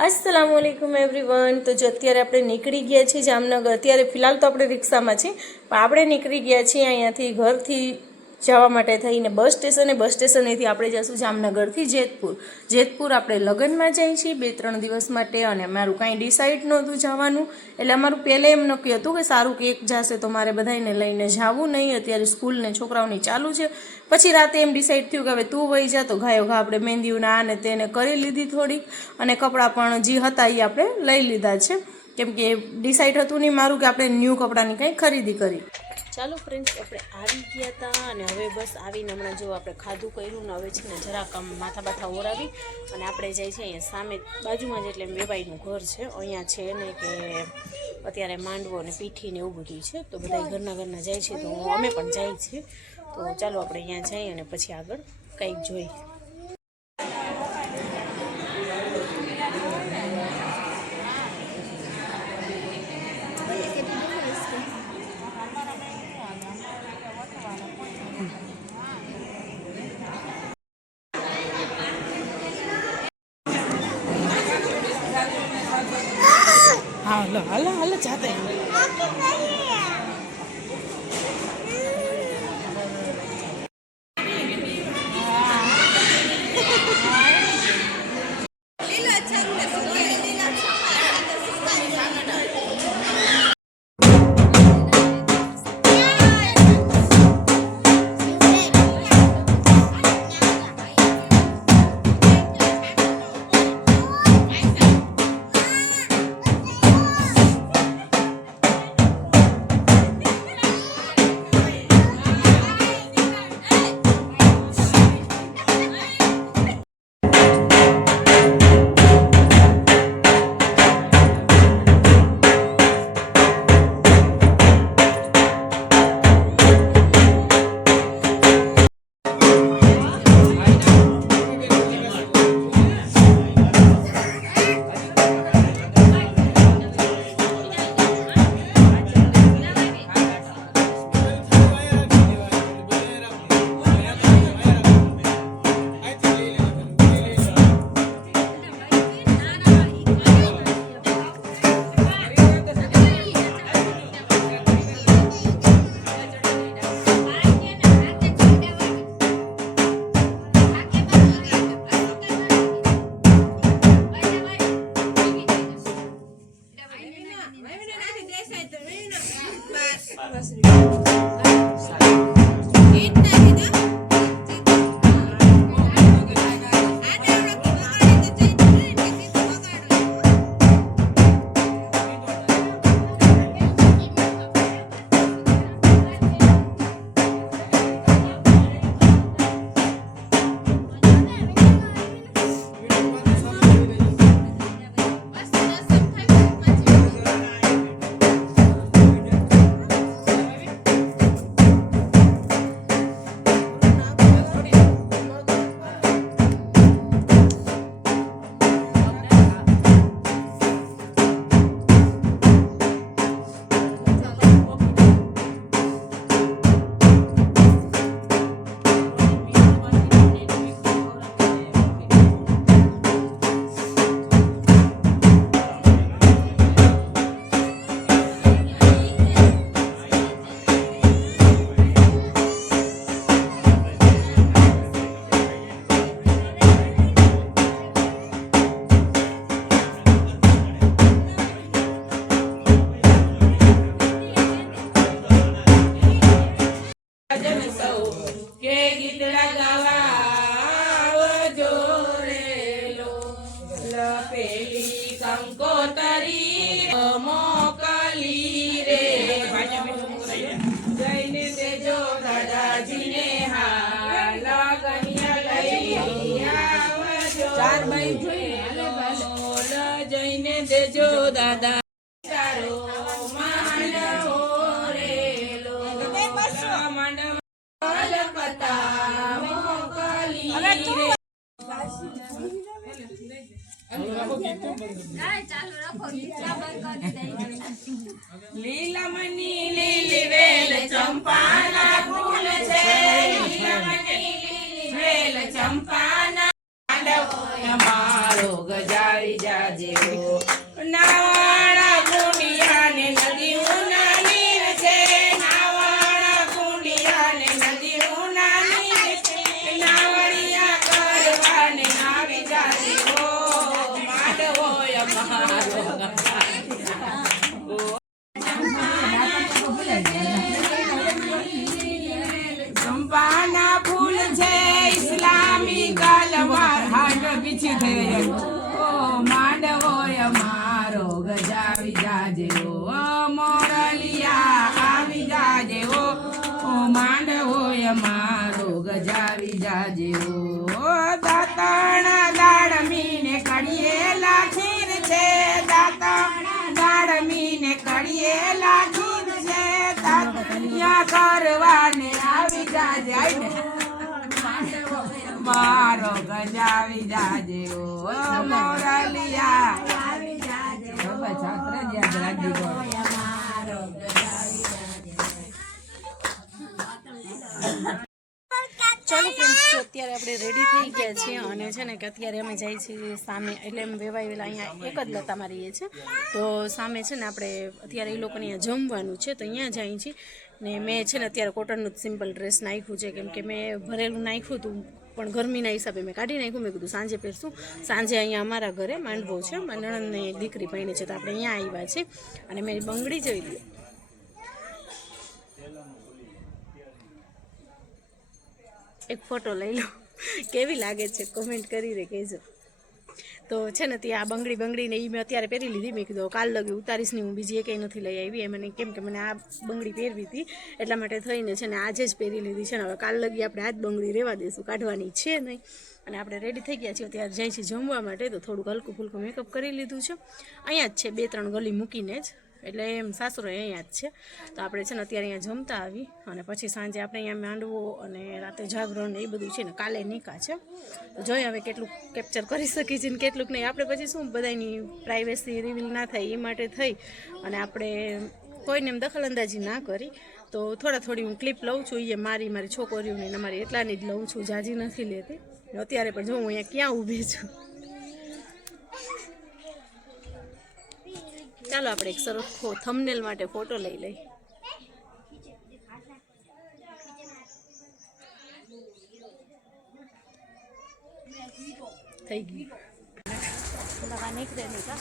અસલામ વાલેકુમ everyone તો જો અત્યારે આપણે નીકળી ગયા છીએ જામનગર, અત્યારે ફિલહાલ તો આપણે રિક્ષામાં છીએ, પણ આપણે નીકળી ગયા છીએ અહીંયાથી ઘરથી જવા માટે થઈને બસ સ્ટેશને, બસ સ્ટેશનેથી આપણે જઈશું જામનગરથી જેતપુર. જેતપુર આપણે લગ્નમાં જઈએ છીએ બે, ત્રણ દિવસ માટે અને મારું કાંઈ ડિસાઇડ નહોતું જવાનું. એટલે અમારું પહેલે એમ નક્કી હતું કે સારું કેક જશે તો મારે બધાને લઈને જવું, નહીં અત્યારે સ્કૂલને છોકરાઓની ચાલુ છે. પછી રાતે એમ ડિસાઇડ થયું કે હવે તું વહી જા, તો ઘાયો ઘા આપણે મહેંદીઓના આને તેને કરી લીધી થોડીક અને કપડાં પણ જે હતા એ આપણે લઈ લીધા છે. કેમ કે ડિસાઇડ હતું નહીં મારું કે આપણે ન્યૂ કપડાની કંઈ ખરીદી કરી. ચાલો ફ્રેન્ડ્સ આપણે આવી ગયા હતા અને હવે બસ આવીને હમણાં જો આપણે ખાધું કર્યું ને હવે છે ને જરાક આમ માથા બાથા ઓરાવી અને આપણે જાય છે અહીંયા સામે બાજુમાં જ એટલે વેવાઈનું ઘર છે. અહીંયા છે ને કે અત્યારે માંડવો અને પીઠી ને એવું બધું છે. તો બધા ઘરના ઘરના જાય છે તો અમે પણ જાય છીએ તો ચાલો આપણે અહીંયા જઈએ અને પછી આગળ કંઈક જોઈએ. લીલામણી લીલી વેલ ચંપાના દાતણિયા કરવાને આવી જાજે. આઈને. મારો ગજાવી જાજે. ઓ મોરલિયા. છાત્ર જ યાદ ચાલો ફ્રેન્ડ્સ તો અત્યારે આપણે રેડી થઈ ગયા છીએ અને છે ને કે અત્યારે અમે જઈએ છીએ સામે, એટલે એમ વેવાયેલા અહીંયા એક જ લતા મારીએ છીએ. તો સામે છે ને આપણે અત્યારે એ લોકોને અહીંયા જમવાનું છે, તો અહીંયા જઈએ છીએ. ને મેં છે ને અત્યારે કોટનનું જ સિમ્પલ ડ્રેસ નાખ્યું છે, કેમ કે મેં ભરેલું નાખ્યું હતું, પણ ગરમીના હિસાબે મેં કાઢી નાખ્યું, મેં કીધું સાંજે પહેરશું. સાંજે અહીંયા અમારા ઘરે માંડવો છે મારી નણંદને દીકરી ભાઈને છે, તો આપણે અહીંયા આવ્યા છે અને મેં બંગડી જોઈ લ્યો એક ફોટો લઈ લો. કેવી લાગે છે? કોમેન્ટ કરીને કહેજો. તો છે ને, ત્યાં આ બંગડી બંગડીને એ મેં અત્યારે પહેરી લીધી. મેં કીધું કાલ લગી ઉતારીશ નહીં હું બીજી કંઈ નથી લઈ આવી. એમ મને કેમ કે મને આ બંગડી પહેરવી હતી, એટલા માટે થઈને છે ને, આજે જ પહેરી લીધી છે ને. હવે કાલ લગી આપણે આ જ બંગડી રહેવા દઈશું. કાઢવાની છે નહીં. અને આપણે રેડી થઈ ગયા છીએ. ત્યારે જાય છે જમવા માટે, તો થોડુંક હલકું ફૂલકું મેકઅપ કરી લીધું છે. અહીંયા જ છે, બે ત્રણ ગલી મૂકીને જ. એટલે એમ સાસરો અહીંયા જ છે. તો આપણે છે ને અત્યારે અહીંયા જમતા આવી અને પછી સાંજે આપણે અહીંયા માંડવો અને રાતે જાગરણ એ બધું છે ને કાલે નિકા છે. તો જોઈએ હવે કેટલું કેપ્ચર કરી શકીએ છીએ ને કેટલુંક નહીં. આપણે પછી શું બધાની પ્રાઇવેસી રિવીલ ના થાય એ માટે થઈ અને આપણે કોઈને એમ દખલઅંદાજી ના કરી. તો થોડા થોડી હું ક્લિપ લઉં છું. એ મારી મારી છોકરીઓને મારી એટલાની જ લઉં છું. જાજી નથી લેતી. અત્યારે પણ જો હું અહીંયા ક્યાં ઊભી છું. ચાલો આપણે એક સરખો થમનેલ માટે ફોટો લઈ લઈ થઈ ગયું દવા નીકળે નહીં કા?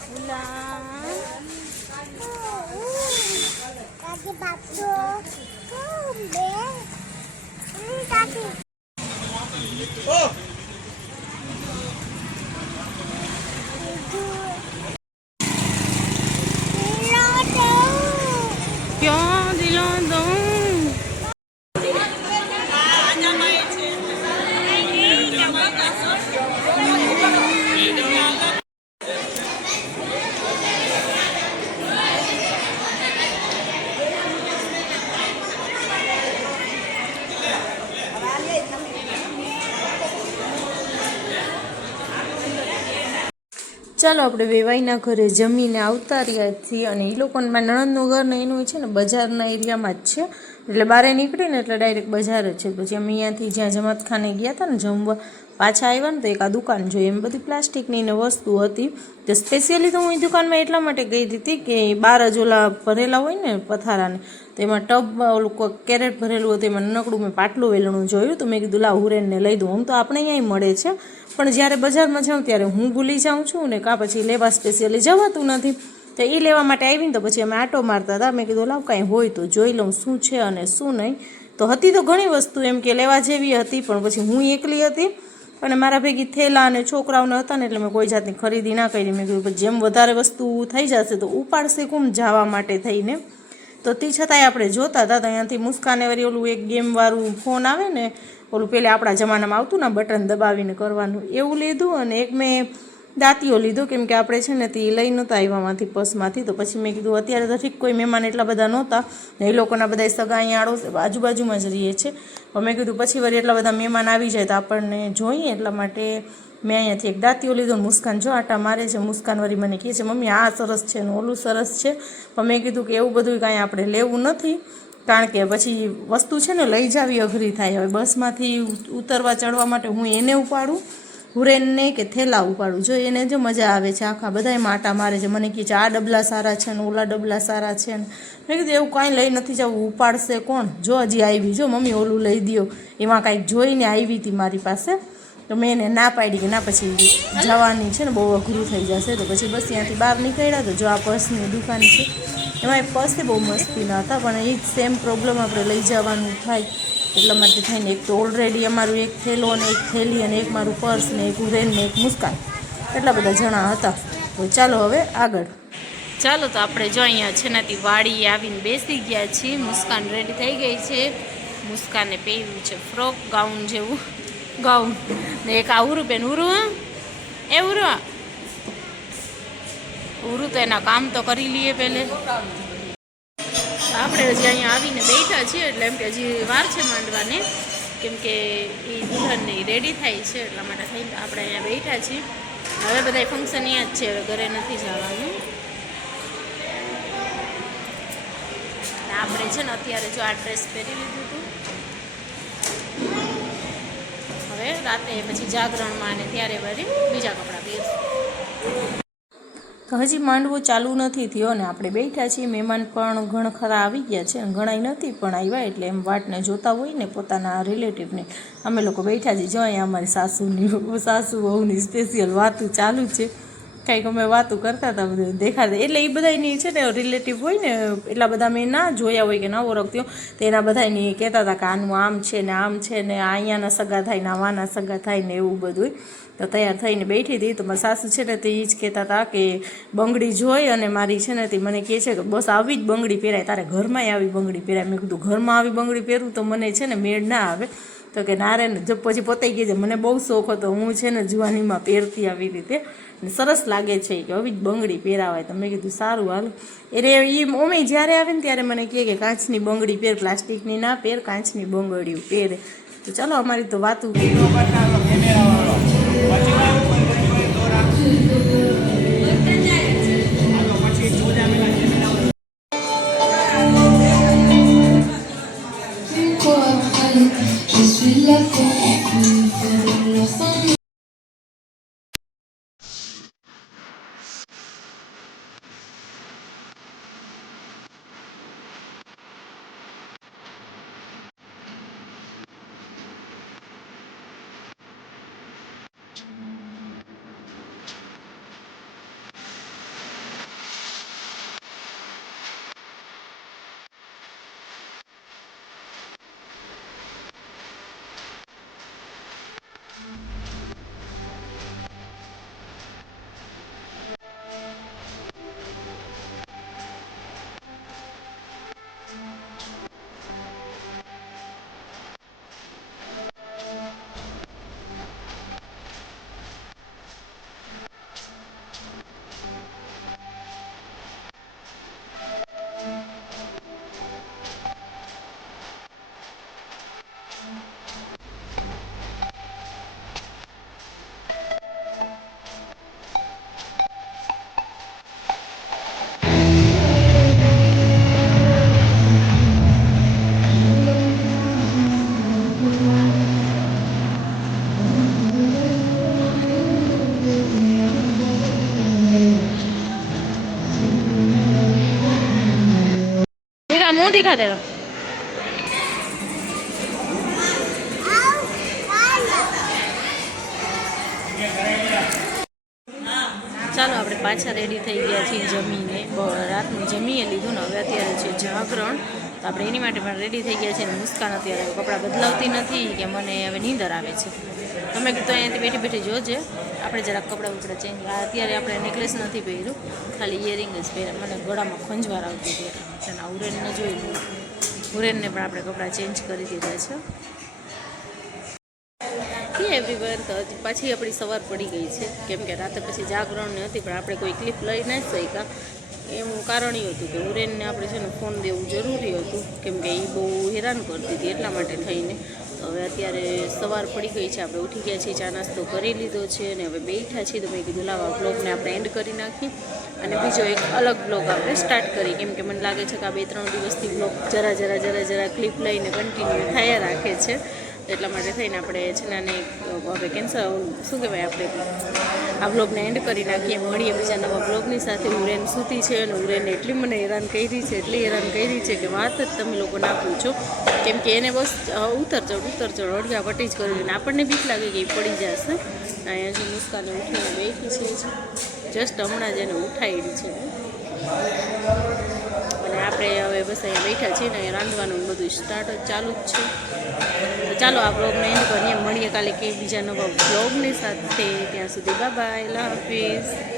ફૂલા. Tati Papu. Kumbe. Hmm, Tati. ક્યાં દિલો દઉં ચાલો આપણે વેવાઈના ઘરે જમીને આવતા રહ્યા છીએ અને એ લોકોને નણંદનું ઘર ને એનું છે ને બજારના એરિયામાં જ છે. એટલે બારે નીકળીને એટલે ડાયરેક્ટ બજાર જ છે. પછી અમે અહીંયાથી જ્યાં જમાતખાને ગયા હતા ને, જમવા પાછા આવ્યા ને તો એક આ દુકાન જોઈ. એમ બધી પ્લાસ્ટિકની ને વસ્તુ હતી. તો સ્પેશિયલી તો હું એ દુકાનમાં એટલા માટે ગઈ હતી કે બાર જ ઓલા ભરેલા હોય ને પથારાને, તો એમાં ટબમાં ઓલું કેરેટ ભરેલું હતું, એમાં નકડું મેં પાટલું વેલણું જોયું તો મેં કીધું, લાવ હુરેનને લઈ દઉં. આમ તો આપણે અહીંયા મળે છે. પણ જ્યારે બજારમાં જાઉં ત્યારે હું ભૂલી જાઉં છું ને કાં પછી લેવા સ્પેશિયલી જવાતું નથી. તો એ લેવા માટે આવીને તો પછી અમે આટો મારતા હતા. મેં કીધું, લાવ કાંઈ હોય તો જોઈ લઉં શું છે અને શું નહીં. તો હતી તો ઘણી વસ્તુ એમ કે લેવા જેવી હતી, પણ પછી હું એકલી હતી અને મારા ભેગી થેલા અને છોકરાઓને હતા ને એટલે મેં કોઈ જાતની ખરીદી ના કરી. મેં કીધું જેમ વધારે વસ્તુ થઈ જશે તો ઉપાડશે કોમ જવા માટે થઈને. તો તે છતાંય આપણે જોતા હતા તો અહીંયાથી મુસ્કાને વળી ઓલું એક ગેમવાળું ફોન આવે ને, ઓલું પહેલાં આપણા જમાનામાં આવતું ને બટન દબાવીને કરવાનું, એવું લીધું અને એક મેં દાંતીઓ લીધો, કેમ કે આપણે છે ને તે લઈ નહોતા આવ્યામાંથી પર્સમાંથી. તો પછી મેં કીધું, અત્યારે તો ઠીક, કોઈ મહેમાન એટલા બધા નહોતા ને એ લોકોના બધા સગા અહીંયા આડો આજુબાજુમાં જ રહીએ છીએ. પણ મેં કીધું, પછી વળી એટલા બધા મહેમાન આવી જાય તો આપણને જોઈએ. એટલા માટે મેં અહીંયાથી એક દાંતીઓ લીધો મુસ્કાન, જો આટા મારે છે. મુસ્કાન વળી મને કહે છે, મમ્મી, આ સરસ છે ને ઓલું સરસ છે. પણ મેં કીધું કે એવું બધું કાંઈ આપણે લેવું નથી, કારણ કે પછી વસ્તુ છે ને લઈ જાવી અઘરી થાય. હવે બસમાંથી ઉતરવા ચડવા માટે હું એને ઉપાડું હુરેનને કે થેલા ઉપાડું જો એને જો મજા આવે છે આખા બધાય માટા મારે છે. મને કહે છે, આ ડબલા સારા છે ને ઓલા ડબલા સારા છે ને. મેં કીધું, એવું કાંઈ લઈ નથી જવું ઉપાડશે કોણ? જો હજી આવી, જો મમ્મી ઓલું લઈ દ્યો. એમાં કાંઈક જોઈને આવી હતી મારી પાસે. તો મેં એને ના પાડી કે ના પછી જવાની છે ને, બહુ અઘરું થઈ જશે. તો પછી બસ ત્યાંથી બહાર નીકળ્યા તો જો આ પર્સની દુકાન છે. એમાં એ પર્સ બહુ મસ્તીના હતા, પણ એ જ સેમ પ્રોબ્લેમ આપણે લઈ જવાનું થાય. એટલા માટે થઈને એક તો ઓલરેડી અમારું એક થેલો અને એક થેલી અને એક મારું પર્સ ને એક ઉરેન ને એક મુસ્કાન. એટલા બધા જણા હતા. તો ચાલો હવે આગળ. ચાલો તો આપણે જો અહીંયા છેનાથી વાડી આવીને બેસી ગયા છીએ. મુસ્કાન રેડી થઈ ગઈ છે. મુસ્કાને પહેર્યું છે ફ્રોક ગાઉન જેવું. ગાઉન ને એક આ ઉરું બેન ઉરું એ ઉરુ ઉરું તો એના કામ તો કરી લઈએ પહેલે. આપણે હજી અહીંયા આવીને બેઠા છીએ, એટલે એમ કે હજી વાર છે માંડવાને. કેમ કે એ દુલ્હનને રેડી થાય છે, એટલા માટે થઈને આપણે અહીંયા બેઠા છીએ. હવે બધા ફંક્શન અહીંયા જ છે, હવે ઘરે નથી જવાનું. આપણે છે ને અત્યારે જો આ ડ્રેસ પહેરી લીધું હતું. હવે રાતે પછી જાગરણમાં અને ત્યારે વળી બીજા કપડાં પહેરશું. હજી માંડવો ચાલુ નથી થયો ને આપણે બેઠા છીએ. મહેમાન પણ ઘણા ખરા આવી ગયા છે ઘણાય નથી પણ આવ્યા એટલે એમ વાટને જોતા હોય ને પોતાના રિલેટિવને અમે લોકો બેઠા છીએ. જો અહીંયા અમારી સાસુની સાસુ વહુની સ્પેશિયલ વાતું ચાલુ છે. કંઈક અમે વાતો કરતા હતા બધું દેખાતા એટલે એ બધાની છે ને રિલેટિવ હોય ને, એટલા બધા મેં ના જોયા હોય કે ના ઓળખતી તો એના બધાની કહેતા હતા કે આનું આમ છે ને આમ છે ને અહીંયાના સગા થાય ને આવાના સગા થાય ને એવું બધું તો તૈયાર થઈને બેઠી હતી. તો મારા સાસુ છે ને તે એ જ કહેતા હતા કે બંગડી જોઈ અને મારી છે ને તે મને કહે છે કે બસ આવી જ બંગડી પહેરાય. તારે ઘરમાંય આવી બંગડી પહેરાય. મેં કીધું, ઘરમાં આવી બંગડી પહેરું તો મને છે ને મેળ ના આવે. તો કે ના રે જો પછી પોતે કહે છે. મને બહુ શોખ હતો. હું છે ને જુવાનીમાં પહેરતી આવી રીતે. સરસ લાગે છે કે હવે બંગડી પહેરાવાય. તો મેં કીધું, સારું, હાલ. એટલે એ મમ્મી જ્યારે આવે ને ત્યારે મને કહે કે, કાચની બંગડી પહેર, પ્લાસ્ટિકની ના પહેર, કાચની બંગડીઓ પહેરે. તો ચાલો, અમારી તો વાતું देखा मुंह दिखा दे ચાલો આપણે પાછા રેડી થઈ ગયા છીએ જમીને બ- રાતનું જમીએ લીધું ને હવે અત્યારે છે જાગરણ તો આપણે એની માટે પણ રેડી થઈ ગયા છે ને મુસ્કાન અત્યારે કપડાં બદલાવતી નથી કે મને હવે નીંદર આવે છે. તમે કીધું અહીંયાથી બેઠી બેઠી જોજે. આપણે જરાક કપડાં ઉપડા ચેન્જ અત્યારે આપણે નેકલેસ નથી પહેર્યું. ખાલી ઇયરિંગ જ પહેર્યા. મને ગળામાં ખંજવાર આવતી હતી અને ઉરેનને જોઈ લઉં ઉરેનને પણ આપણે કપડાં ચેન્જ કરી દીધા છે. એવી એવરીવન તો પાછી આપણી સવાર પડી ગઈ છે. કેમ કે રાતે પછી જાગરણ હતી, પણ આપણે કોઈ ક્લિપ લઈ ના શક્યા. એનું કારણ એ હતું કે ઉરેનને આપણે છે ને ફોન દેવું જરૂરી હતું. કેમ કે એ બહુ હેરાન કરતી હતી એટલા માટે થઈને. તો હવે અત્યારે સવાર પડી ગઈ છે, આપણે ઉઠી ગયા છીએ, ચા નાસ્તો કરી લીધો છે અને હવે બેઠા છીએ. તો મેં કીધું, લાવા બ્લોગને આપણે એન્ડ કરી નાખી અને બીજો એક અલગ બ્લોગ આપણે સ્ટાર્ટ કરી કેમ કે મને લાગે છે કે આ બે ત્રણ દિવસથી બ્લોગ જરા જરા જરા જરા ક્લિપ લઈને કન્ટિન્યુ થયા રાખે છે. એટલા માટે થઈને આપણે છે ને હવે કેન્સર શું કહેવાય આપણે? આ બ્લોગને એન્ડ કરી નાખીએ. મળીએ બીજા નવા બ્લોગની સાથે. ઉરેન સૂતી છે અને ઉરેને એટલી મને હેરાન કરી છે, એટલી હેરાન કરી છે કે વાત જ તમે લોકો ના પૂછો. કેમ કે એને બસ ઉતર ચડ ઉતર ચડ અડગા પટી જ કરી અને આપણને બીક લાગે કે એ પડી જશે. અહીંયા જે મુસ્કાને ઉઠીને બેઠી છે જસ્ટ હમણાં જ એને ઉઠાવી છે. આપણે હવે બસ અહીંયા બેઠા છીએ ને રાંધવાનું બધું સ્ટાર્ટ ચાલુ જ છે. તો ચાલો આ બ્લોગને એન્ડ કરીએ. મળીએ કાલે કે બીજા નવા બ્લોગની સાથે. ત્યાં સુધી બાય બાય હાફિઝ.